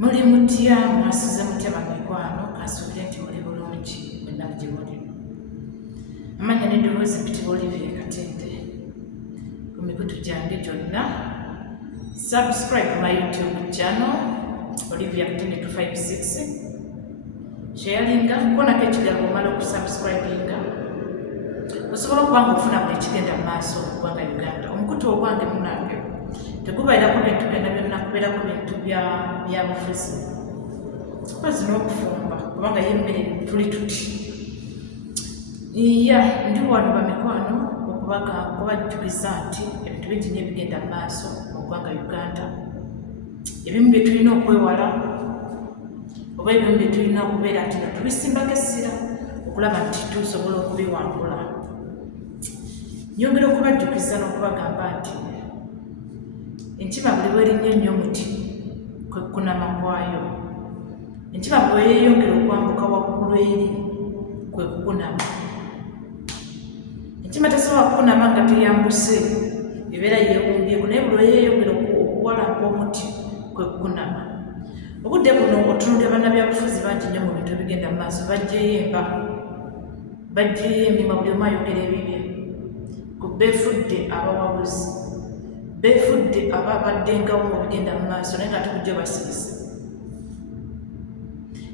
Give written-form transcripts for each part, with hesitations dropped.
Muli mutya mwasuze mutya bamikwano kasuubire nti muli bulungi ennaku gye muli. Amanya n'eddoboozi mpitibwa Olivia Katende. Ku mikutu gyange gyonna subscribe my YouTube channel Olivia Katende 256, sharinga kukonako ekigambo omala okusubscribinga osobola okuba nga ofuna buli ekigenda mu maaso oggwanga Uganda. Omukutu ogwange munange tegubeerako bintu byonna byonna, kubeerako bintu byabufuzi mpozzi n'okufumba kubanga yemmere tuli tuti. Ndi wano bamikwano okubajjukiza nti ebintu bingi nnyo ebigenda mu maaso mu ggwanga Uganda. Ebimu bye tulina okwewala oba ebimu bye tulina okubeera nti tubisimbako essira okulaba nti tusobola okubiwangula. Nyongera okubajjukiza n'okubagamba nti enkima buli bw'erinnya ennyo omuti kwe kunama kwayo. Enkima bwe yeeyongera okwambuka waggulu eri kwe kukunama. Enkima tasobola kukunama nga teyambuse, ebeera yeewumbyeko, naye buli yeeyongera okuwalampa omuti kwe kukunama. Obudde buno otunuulira bannabyabufuzi bangi nnyo mu bintu ebigenda mu maaso. Baggyeyo emimwa, buli omu ayogera ebibye. Beefudde abawabuzi, beefudde ababaddengawo mu bigenda mu maaso naye nga tebujja basirise.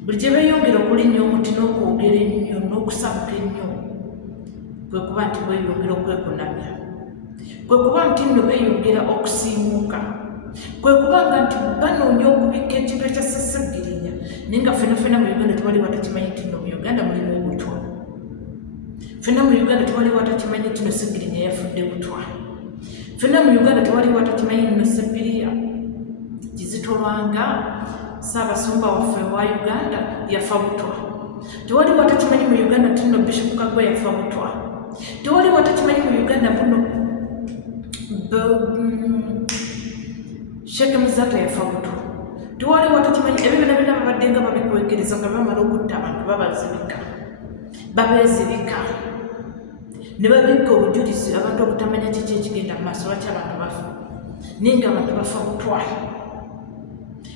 Buli gye beeyongera okulinnya omuti n'okwogera ennyo n'okusabuka ennyo kwe kuba nti beeyongera okwekunamya, kwe kuba nti nno beeyongera okusiimuuka, kwe kubanga nti banoonya okubikka ekintu ekyaseseggirinya naye nga ffenna mu Uganda tewali watakimanyi nti nno mu Uganda mulimu obutwa. Ffenna mu Uganda tewali watakimanyi nti nno seggirinya yafudde butwa. Ffenna mu Uganda tewali watakimanyi nno Sebbiriya Kizito Lwanga Ssaabasumba waffe wa Uganda yafa butwa. Tewali watakimanyi mu Uganda nti nno Bishop Kaggwa yafa butwa. Tewali watakimanyi mu Uganda buno Sheikh Muzatta yafa butwa. Tewali watakimanyi ebyo byonna byonna babadde nga babikwekereza nga bamala okutta abantu babeezibika ne babikka obujulizi abantu obutamanya kiki ekigenda mu maaso, lwaki abantu bafa naye nga abantu bafa butwa.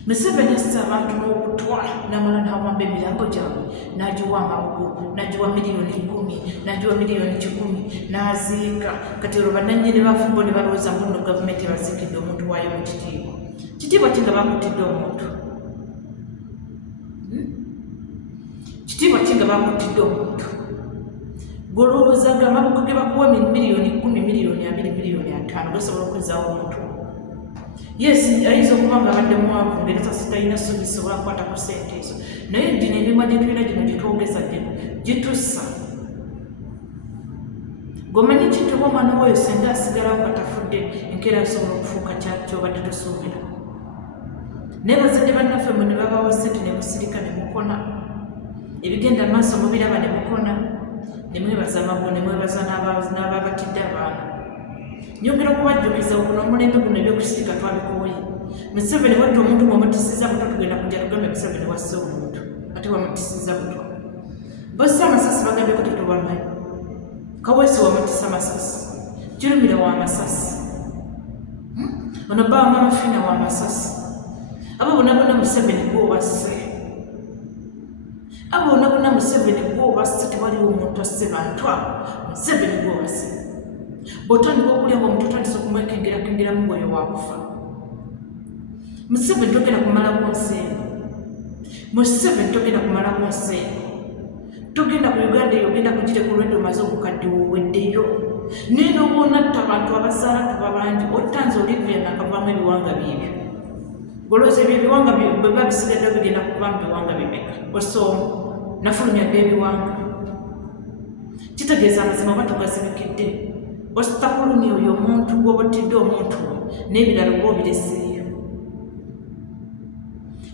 Museveni asse abantu n'obutwa n'amala n'awamba emirambo gyabwe n'agiwa amabugo, n'agiwa miliyoni 10, n'agiwa miliyoni 10 n'aziika. Kati olwo bannannyini bafumbo ne balowooza mbuno gavumenti ebaziikidde omuntu waayo mu kitiibwa. Kitiibwa ki nga bakuttidde omuntu? Kitiibwa ki nga bakuttidde omuntu? Golowoozaga amabugo ge bakuwa miliyoni 10, miliyoni 20, miliyoni 5 gasobola okuzzaawo omuntu? Yes, ayinza okuba nga abadde muwanvu ngeri talina ssuubi sobola kukwata ku ssente ezo, naye gino emimwa gye tulina gino gitwogeza gitussa. G'omanyi kintu oba omwana woyo senga asigalawo nga tafudde enkeera asobola okufuuka kyobadde tosuubira. Naye bazadde bannaffe mwe ne babawa ssente ne musirika ne mukona, ebigenda mu maaso mubiraba ne mukona, ne mwebaza amago ne mwebaza n'ababatidde abaana. Nyongera okubajjukiza okuno omulembe guno ebyokusirika twabikooye. Museveni watta omuntu mwamutisiza butwa tugenda kujja tugambe Museveni wasse omuntu ate wamutisiza butwa. Bossa amasasi bagambye ko tetubamanyi. Kaweesi wamutisa masasi, Kirumira wa masasi, ono bba Mamafiina wa masasi. Abo bonna bonna Museveni gwobasse, abo bonna bonna Museveni gwobasse, tewaliwo omuntu asse bantwa, Museveni gwobasse. Bw'otandika okulya ng'omuntu otandise okumwekengerakengeramu bw'oyo waakufa. Museveni togenda kumalawo nsi eno, Museveni togenda kumalawo nsi eno. Togenda ku Uganda eyo ogenda kugireka olwedde omaze obukadde woweddeyo. Naye n'oba onatta abantu abazaala tuba bangi, ottanze Olivia nakavaamu ebiwanga byebyo. Golowooza ebyo ebiwanga bwe biba bisigaddeyo bigenda kuvaamu biwanga bimeka? Osoomo nafulumya dde ebiwanga. Kitegeeza amazima oba tugazibikidde. Ositakulumya oyo omuntu gw'obottidde omuntu n'ebirala oba obireseeyo.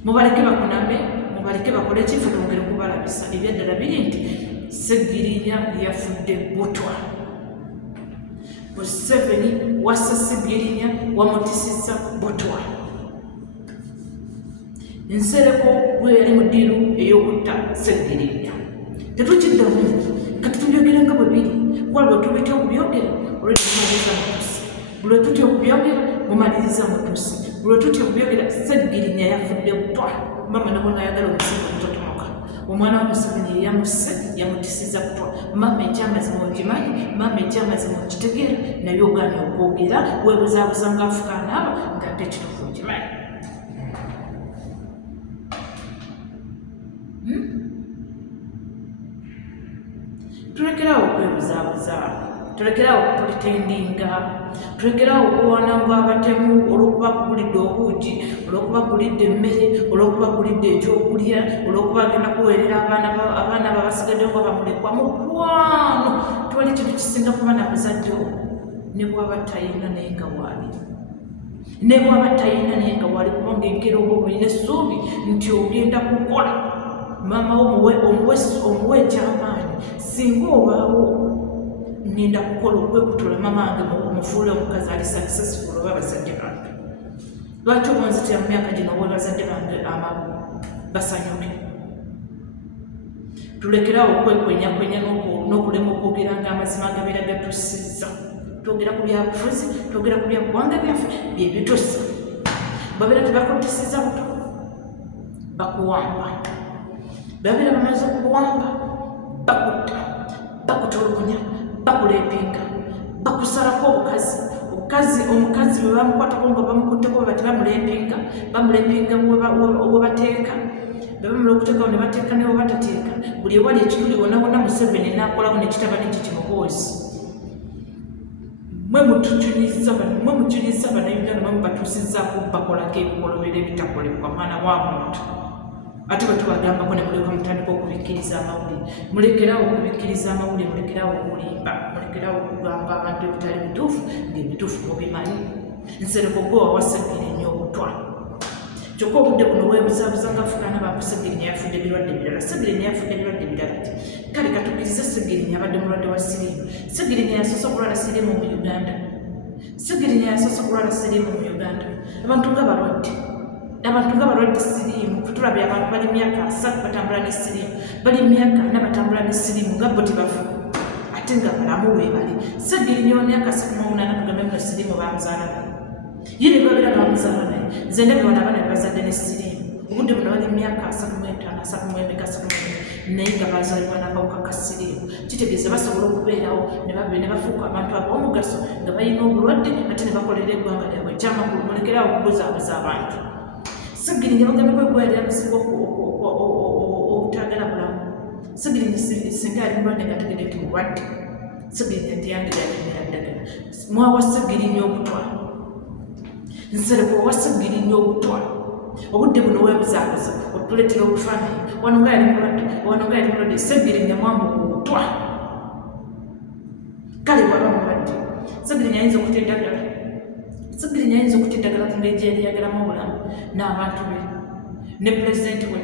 Mubaleke bakuname, mubaleke bakole ekifu twongere okubalabisa. Ebyaddala biri nti Seggirinya yafudde butwa. Museveni wassa Seggirinya wamutisizza butwa. Nsereko gwe yali mu ddiiru ey'okutta Seggirinya. Tetukiddamu kati tubyogere nga bwe biri, waliwo tubitya okubyogera olw'ekimaliriza mutusi. Buli lwe tutya okubyogera mumaliriza mutusi. bwe tutyo byogera Sseggirinya yafudde butwa mama nabona ayagala omusinga omutotomoka omwana wa Museveni yamusse yamutisiza butwa mama ekyamazima okimanyi mama ekyamazima okitegeera naye ogaana okwogera weebuzaabuza ngaafukaanaaba ng'ate ekituufu okimanyi tulekerawo okwebuzaabuza tulekerawo okupulitendinga tulekerawo okuwananga abatemu olw'okuba kugulidde obuugi olw'okuba gulidde emmere olw'okuba gulidde ekyokulya olw'okuba agenda kuweerera abaana babasigaddewo nga bamulekwa mukwano twali kintu kisinga kuba na muzaddewo ne bw'aba talina naye nga waali ne bw'aba talina naye nga waali kubanga enkera oba olina essuubi nti ogenda kukola maama wo omuwe ekyamaanyi singa obaawo ngenda kukola okwekutula mama wange mufuule omukazi ali successful oba bazadde bange lwaki obunzitira mu myaka gino oba bazadde bange amabu basanyuke tulekerawo okwekwenyakwenya n'okulema okwogera ng'amazima gabeera gatussizza twogera ku byabufuzi twogera ku byabuwanga byaffe byebitussa babeera tebakutisiza buto bakuwamba babeera bamaze okukuwamba bakutta bakutulugunya bakulepinga bakusalako omukazi bwe bamukwatako nga bamukutteko bati bamulepinga webateeka bebamala okuteekawo ne bateeka ne webatateeka buli ewali ekituli wonawona Museveni naakolawo nekitaba nekyo kimuboozi mwe mukyuliza bannayuganda mwe mubatuusizzaako bakolako ebikolobera ebitakolebwa mwana wa muntu ate bwe tubagambako ne muleka mutandika okubikkiriza amawulire mulekerawo okubikkiriza amawulire mulekerawo okulimba mulekerawo okugamba abantu ebitali bituufu ng'ebituufu mubimanyi nsereko gwe wawa Sseggirinya obutwa kyokka obudde buno weebuzaabuza ngaafukaana baku Sseggirinya yafudde ebirwadde birala Sseggirinya yafudde ebirwadde birala ti kale katukkirize Sseggirinya abadde mulwadde wa siriimu Sseggirinya yasoose okulwala siriimu mu Uganda Sseggirinya yasoose okulwala siriimu mu Uganda abantu nga balwadde siriimu tulabye abantu bali myaka 3 batambula ne siriimu bali myaka 4 batambula ne siriimu nga bo tebafu ate nga balamu weebali Sseggirinya wa myaka 38 tugambe muno siriimu bamuzaala naye ye ne babeera bamuzaala naye nze ndabye wano abaana be bazadde ne siriimu obudde buno bali myaka 35 naye nga bazaalibwa n'akawuka ka siriimu kitegeeza basobola okubeerawo ne bafuuka abantu ab'omugaso nga balina obulwadde ate ne bakolera eggwanga lyabwe ekyamakulu mulekerawo okubuzaabuza abantu Sseggirinya bagambye kwegwalira musinga obutaagala bulamu Sseggirinya singa ali mulwadde nga ategedde nti mulwadde Sseggirinya teyandiranimira ddagala mwawa Sseggirinya obutwa nsereko owa Sseggirinya obutwa obudde buno weebuzaabuza otuleetera obufaananyi wano nga yali mulwadde Sseggirinya mwamuwa obutwa kale bwaba mulwadde Sseggirinya ayinza okutya eddagala Sseggirinya ayinza okutya eddagala ku ngeri gyeyali yagalamu obulamu n'abantu be ne pulezidenti we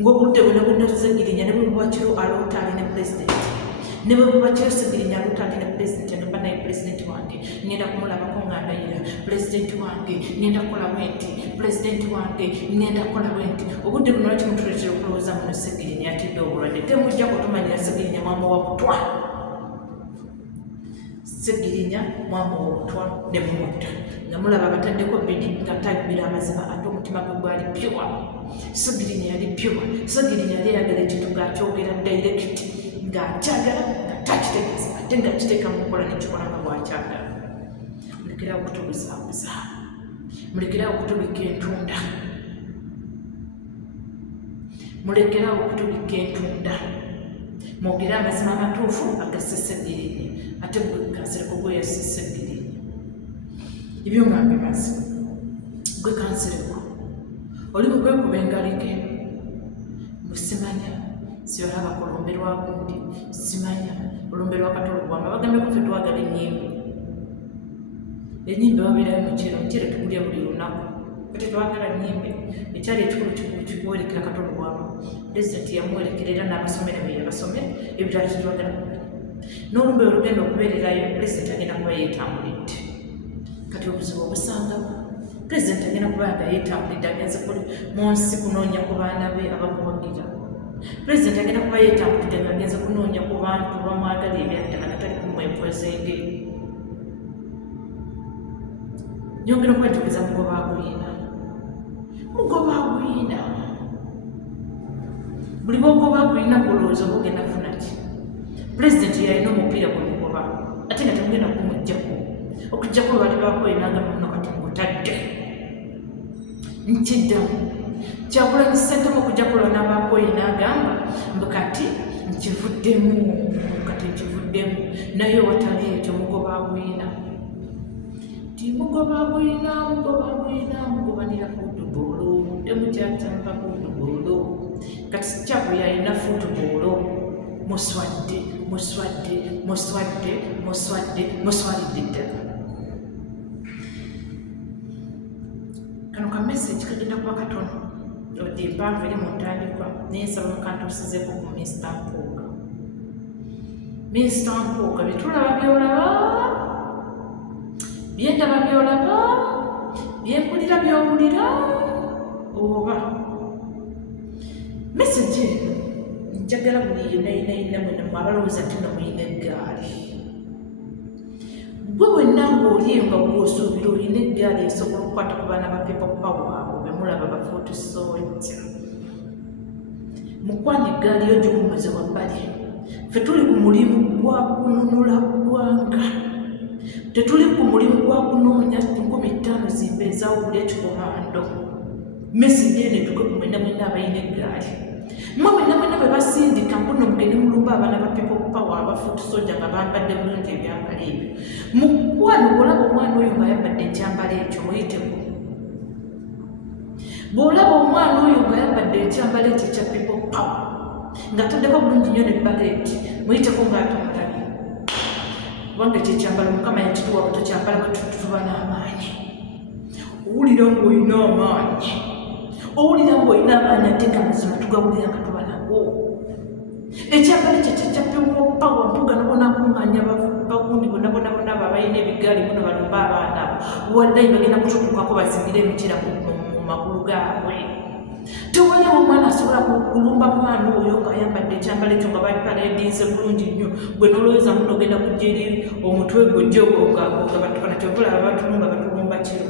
ng'obudde bwe ne bwonna Sseggirinya ne bwe bubakiro aloota ali ne pulezidenti ne bwe bubakiro Sseggirinya aloota ali ne pulezidenti agamba naye pulezidenti wange ngenda kumulabako nga ndayira pulezidenti wange ngenda kukola bwenti pulezidenti wange ngenda kukola bwenti obudde buno lwaki mutuleetera okulowooza muno Sseggirinya atidde obulwadde temujjako tumanyira Sseggirinya mwamuwa butwa Sseggirinya mwamuwa obutwa ne mumutta nga mulaba bataddeko bidi nga tabbira amazima ate omutima gwe gwali pyuwa Sseggirinya yali pyuwa Sseggirinya yali ayagala ekintu ng'akyogera direct ng'akyagala nga takitegeeza ate ng'akiteeka mu kukola nekikola nga bw'akyagala mulekerawo okutubuzaabuza mulekerawo okutubikka entunda mulekerawo okutubikka entunda mwogere amazima amatuufu agassa Sseggirinya ate gwe kansereko gwe yassa Sseggirinya ebyo nga mbimaze gwe kansereko oli mu kwekuba engalike musimanya sibalaba ku lumbe lwa gundi simanya olumbe lwa Katologwamba bagambeko ffe twagala enyimbe babeerayo omuceere tugulya buli lunaku kati twagala nnyimbe ekyali ekikulu kikuwerekera Katologwamba pulezidenti yamuwerekera era n'abasomera bye yabasomera ebirala tetwagala n'olumbe olugenda okubeererayo pulezidenti agenda kuba yeetambulidde kati obuzibu obusangamu pulezidenti agenda kuba nga yeetambulidde agenze mu nsi kunoonya ku baana be abamuwagira pulezidenti agenda kuba yeetambulidde ng'agenze kunoonya ku bantu bamwagala ebyaddala nga tali kumwepwezenge nyongera okwetukiza mugoba aguyina buli bwogoba aguyina kulowooza oba ogenda kufuna ki pulezidenti yalina omupiira gwe mugoba ate nga temugenda kumugjaku okujjaku lwali lwakoyinagamba muno kati ngutadde nkiddamu Kyagulanyi Ssentamu okujja kulwa n'abakoyina agamba mbu kati nkivuddemu naye watali ekyo mugoba aguyina mugobanira futuboolo temukyatamba futuboolo kati Kyagulanyi alina futuboolo muswalidde ddala. Kano ka message kagenda kuba katono odde empanvu eri mu ntandikwa naye nsaba mukantuusizeeko ku Minisita Mpuuga byetulaba byolaba byendaba byolaba byempulira byowulira oba message eno njagala buli yenayina mwena abalowooza nti no muyina eggaali gwe wenna ng'oli nga gwosuubira olina eggaali esobola okukwata ku baana ba people power abo bemulaba bafuuti soja mukwana eggaali yo giwumuze wabbali ffe tuli ku mulimu gwa kununula ggwanga tetuli ku mulimu gwa kunoonya 5,000 zimba ezawulira ekikomando mesigi eno etuke ku mwena abalina eggaali mwe mwena bwe basindika mbuno mugende mulumba abaana ba people power abafuuti soja nga bambadde bulungi ebyambalo ebyo mukwano bw'olaba omwana oyo ng'ayambadde ekyambalo ekyo muyiteko bw'olaba omwana oyo ng'ayambadde ekyambalo ekyo ekya people power ng'ataddeko bulungi nnyo ne baleti muyiteko ng'atomulabi kubanga ekyo ekyambalo mukama yakituwa butokyambala bwe tutuba n'amaanyi owulira ng'olina amaanyi ate nga mazima tugawulira nga tuba nago ekyambalo ekyo ekya people power mpuga nabonakuŋŋanya bagundi bonna abo abalina ebigaali muno balumba abaana abo wallayi bagenda kututukako bazingire emikira mu magulu gaabwe tewaliwo omwana asobola kulumba mwana oyo ng'ayambadde ekyambalo ekyo nga bapaledinze bulungi nnyo gwe nolowooza muno ogenda kujja eri omutwe gojjogogabatukanakyovula abatulumba batulumba kiro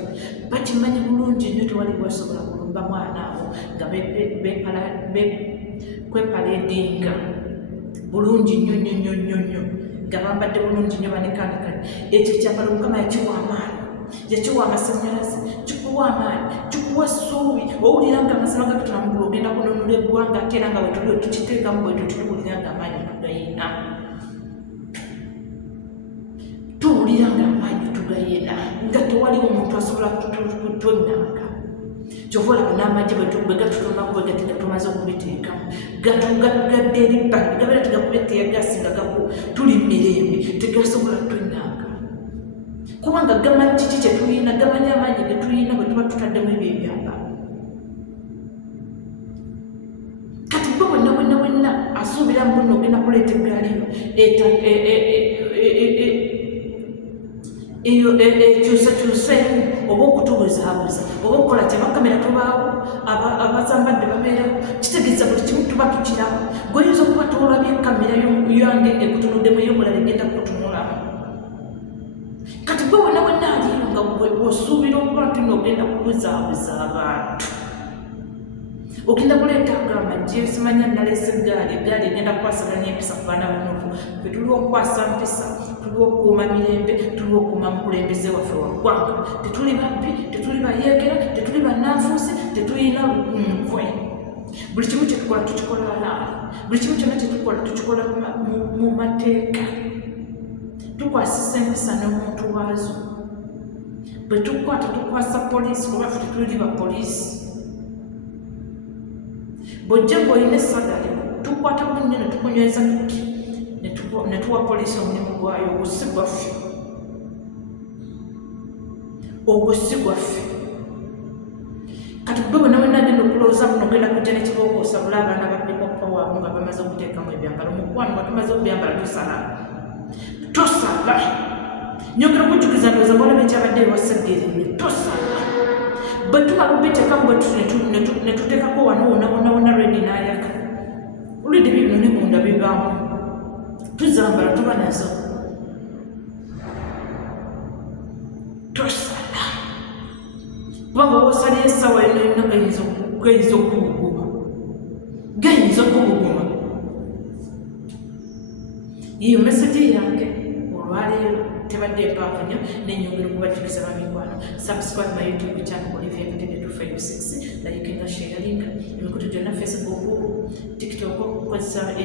bakimanyi bulungi nnyo tewaliwo asobola kulumba mwana abo nga kwepaledinga bulungi nnyo nga bambadde bulungi nnyo banekanikani ekyo kyambalo mukama yakiwa amaanyi yakiwa amasanyalaze kikuwa amaanyi kikuwa essuubi owulira nga amazima gakutula mugulu ogenda kununula eggwanga ate era nga bwetuli tukiteekamu bwetu tuwulira nga amaanyi tugayina nga tewaliwo omuntu asobola kutwennanga kyova olaba n'amagye bwe gatutonaku bwe gati gatumaze okubiteekamu gatugadde eribba gabeera tegakubeteyagasi nga tuli mirembe tegasobola twennanga kubanga gamanyi kiki kyetulina gamanyi amaanyi getulina bwe tuba tutaddemu ebyo ebyambalo kati gwe wenna asuubira mbuno ogenda kuleeta eggaaliyo eyo ekyusakyuseemu oba okutubuzaabuza oba okukola kyabakamera tubaawo abazambadde babeerawo kitegeeza buli kimu tuba tukirawo gweoyinza okuba tolabye kamera yange ekutunuddemu eyomulala egenda kukutunulamu kati gwe wenna ali nga osuubira okuba tina ogenda kubuzaabuza abantu ogenda kuleeta amagye simanya nalesa eggaali egenda kukwasaganya empisa ku baana banuufu fe tuli okukwasa mpisa tuli okukuuma mirembe tuli okukuuma mukulembeze waffe waggwanga tetuli babbi tetuli bayeekera tetuli bannanfuusi tetulina nve buli kimu kyetukola tukikola alaali buli kimu kyonna kyetukola tukikola mu mateeka tukwasisa empisa n'omuntu waazo bwe tukwata tukwasa poliisi kuba ffe tetuli bapoliisi bw'ojja ng'olina essagale tukwata bunnyo ne tukunyweza miti ne tuwa poliisi omulimu gwayo ogwo si gwaffe kati gwe bonna wenna agenda okulowooza muno ogenda kujja nekibokoosa bula abaana ba people power abo nga bamaze okuteekamu ebyambalo mukwano nga tumaze okubyambala tosala nyongera okujjukiza ndowooza ng'olaba ekyabadde ewasegeerinye tosala bwe tumala okubiteekamu bwetu ne tuteekako wonna redi n'ayaka olidde bino ne munda bibaamu tuzambala tuba nazo tosala wasaliye essaawa eno yonna gayinza okubuguma yeyo meseji yange olwaleero tebadde empaavu nnyo nenyongera okubajjukiza bamikwano. Subscribe my YouTube channel Olivia Katende 256, like nga sharing emikutu gyonna Facebook, TikTok, kozesa